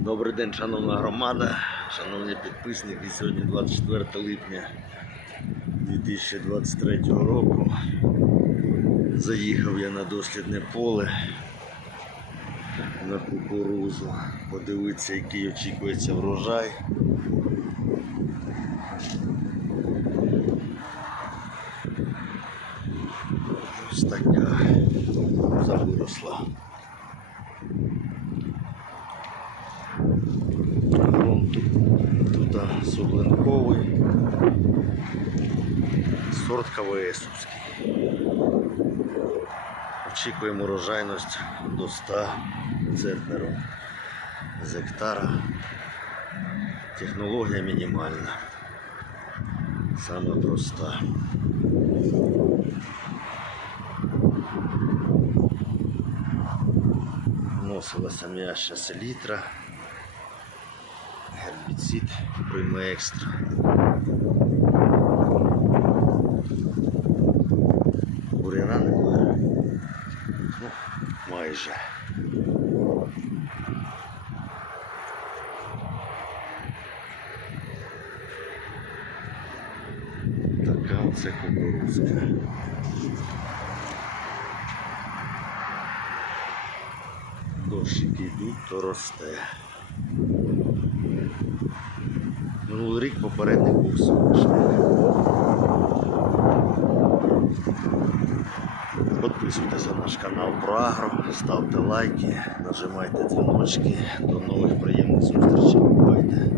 Добрий день, шановна громада, шановні підписники. Сьогодні 24 липня 2023 року. Заїхав я на дослідне поле на кукурузу. Подивитися, який очікується врожай. Ось така виросла. Суглинковий, сорт КВСовський. Очікуємо урожайність до 100 центнерів з гектара. Технологія мінімальна. Саме проста. Вносилася м'яща селітра гербіцид прийме екстра. Буряна немає. Ну, майже. Така оце кукурузка. Дощики йдуть, то росте. Минулий рік попередник був соняшник. Підписуйтесь на наш канал про Агро, ставте лайки, нажимайте дзвіночки. До нових приємних зустрічей. Бувайте!